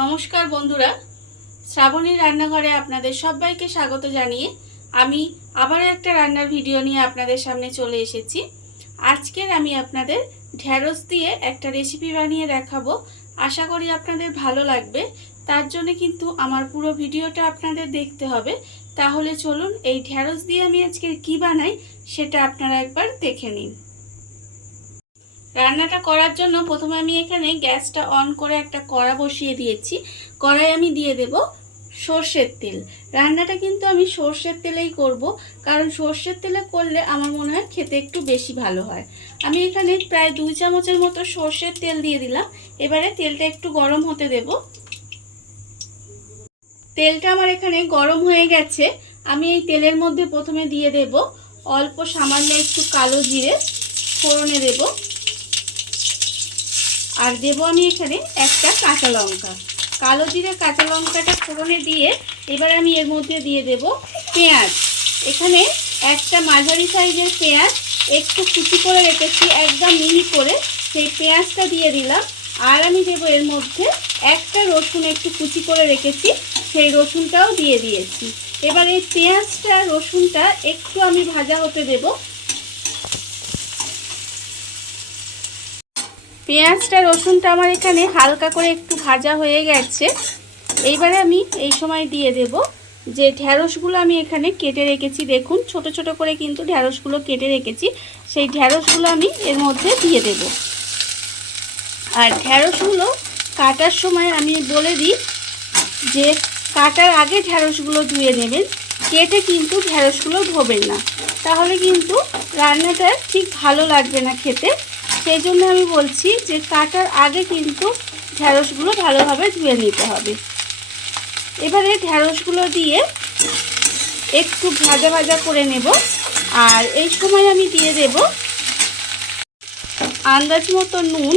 নমস্কার বন্ধুরা, শ্রাবণী রান্নাঘরে আপনাদের সবাইকে স্বাগত জানিয়ে আমি আবার একটা রান্নার ভিডিও নিয়ে আপনাদের সামনে চলে এসেছি। আজকের আমি আপনাদের ঢ্যাঁড়স দিয়ে একটা রেসিপি বানিয়ে দেখাবো। আশা করি আপনাদের ভালো লাগবে। তার জন্য কিন্তু আমার পুরো ভিডিওটা আপনাদের দেখতে হবে। তাহলে চলুন এই ঢ্যাঁড়স দিয়ে আমি আজকে কি বানাই সেটা আপনারা একবার দেখে নিন। রান্নাটা করার জন্য প্রথমে আমি এখানে গ্যাসটা অন করে একটা কড়া বসিয়ে দিয়েছি। কড়াই আমি দিয়ে দেব সর্ষের তেল। রান্নাটা কিন্তু আমি সর্ষের তেলেই করব, কারণ সর্ষের তেলে করলে আমার মনে হয় খেতে একটু বেশি ভালো হয়। আমি এখানে প্রায় 2 চামচের মতো সর্ষের তেল দিয়ে দিলাম। এবারে তেলটা একটু গরম হতে দেব। তেলটা আমার এখানে গরম হয়ে গেছে। আমি এই তেলের মধ্যে প্রথমে দিয়ে দেব অল্প সামান্য একটু কালো জিরে ফোড়নে দেব, আর দেব আমি এখানে একটা কাঁচা লঙ্কা। কালো জিরে কাঁচা লঙ্কাটা ফোড়নে দিয়ে এবার আমি এর মধ্যে দিয়ে দেব পেঁয়াজ। এখানে একটা মাঝারি সাইজের পেঁয়াজ একটু কুচি করে রেখেছি, একদম মিহি করে, সেই পেঁয়াজটা দিয়ে দিলাম। আর আমি দেব এর মধ্যে একটা রসুন একটু কুচি করে রেখেছি, সেই রসুনটাও দিয়ে দিয়েছি। এবার এই পেঁয়াজটা রসুনটা একটু আমি ভাজা হতে দেব। পেঁয়াজটা রসুনটা আমার এখানে হালকা করে একটু ভাজা হয়ে গেছে। এইবারে আমি এই সময় দিয়ে দেব যে ঢ্যাঁড়সগুলো আমি এখানে কেটে রেখেছি। দেখুন ছোট ছোট করে কিন্তু ঢ্যাঁড়সগুলো কেটে রেখেছি, সেই ঢ্যাঁড়সগুলো আমি এর মধ্যে দিয়ে দেব। আর ঢ্যাঁড়সগুলো কাটার সময় আমি বলে দিই যে কাটার আগে ঢ্যাঁড়সগুলো ধুয়ে নেবেন, কেটে কিন্তু ঢ্যাঁড়সগুলো ধোবেন না, তাহলে কিন্তু রান্নাটা ঠিক ভালো লাগবে না খেতে। সেই জন্য আমি বলছি যে কাটার আগে কিন্তু ঢ্যাঁড়সগুলো ভালোভাবে ধুয়ে নিতে হবে। এবারে ঢ্যাঁড়সগুলো দিয়ে একটু ভাজা ভাজা করে নেব। আর এই সময় আমি দিয়ে দেব আন্দাজ মতো নুন।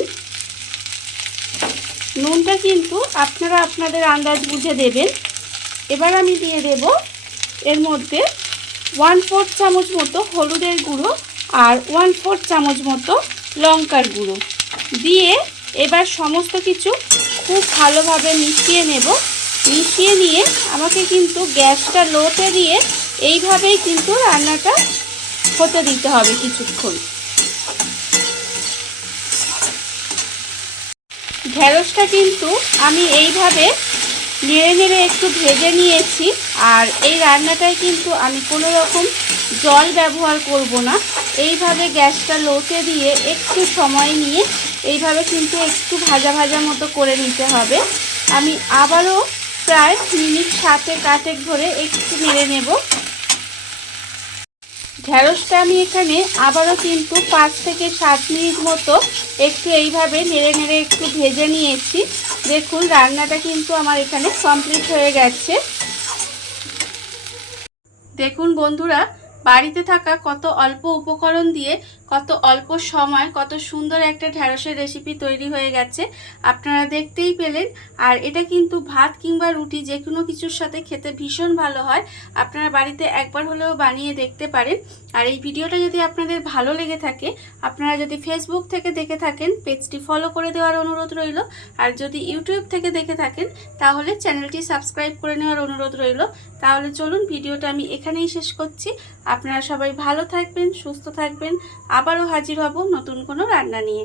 নুনটা কিন্তু আপনারা আপনাদের আন্দাজ বুঝে দেবেন। এবার আমি দিয়ে দেব এর মধ্যে 1/4 চামচ মতো হলুদের গুঁড়ো আর 1/4 চামচ মতো লঙ্কার গুঁড়ো দিয়ে এবার সমস্ত কিছু খুব ভালোভাবে মিশিয়ে নেব। মিশিয়ে নিয়ে আমাকে কিন্তু গ্যাসটা লোতে দিয়ে এইভাবেই কিন্তু রান্নাটা হতে দিতে হবে কিছুক্ষণ। ঢ্যাঁড়সটা কিন্তু আমি এইভাবে নেড়ে নেড়ে একটু ভেজে নিয়েছি। আর এই রান্নাটায় কিন্তু আমি কোনো রকম জল ব্যবহার করব না। এইভাবে গ্যাসটা লোতে দিয়ে একটু সময় নিয়ে এইভাবে কিন্তু একটু ভাজা ভাজা মতো করে নিতে হবে। আমি আবারও প্রায় মিনিট 7-8 ধরে একটু নেড়ে নেব। ঢ্যাঁড়সটা আমি এখানে আবারও কিন্তু 5 থেকে 7 মিনিট মতো একটু এইভাবে নেড়ে নেড়ে একটু ভেজে নিয়েছি। দেখুন রান্নাটা কিন্তু আমার এখানে কমপ্লিট হয়ে গেছে। দেখুন বন্ধুরা, বাড়িতে থাকা কত অল্প উপকরণ দিয়ে কত অল্প সময় কত সুন্দর একটা ঢ্যাঁড়সের রেসিপি তৈরি হয়ে গেছে, আপনারা দেখতেই পেলেন। আর এটা কিন্তু ভাত কিংবা রুটি যে কোনো কিছুর সাথে খেতে ভীষণ ভালো হয়। আপনারা বাড়িতে একবার হলেও বানিয়ে দেখতে পারেন। আর এই ভিডিওটা যদি আপনাদের ভালো লেগে থাকে, আপনারা যদি ফেসবুক থেকে দেখে থাকেন পেজটি ফলো করে দেওয়ার অনুরোধ রইল। আর যদি ইউটিউব থেকে দেখে থাকেন তাহলে চ্যানেলটি সাবস্ক্রাইব করে নেওয়ার অনুরোধ রইল। তাহলে চলুন ভিডিওটা আমি এখানেই শেষ করছি। আপনারা সবাই ভালো থাকবেন, সুস্থ থাকবেন। আবারও হাজির হব নতুন কোনো রান্না নিয়ে।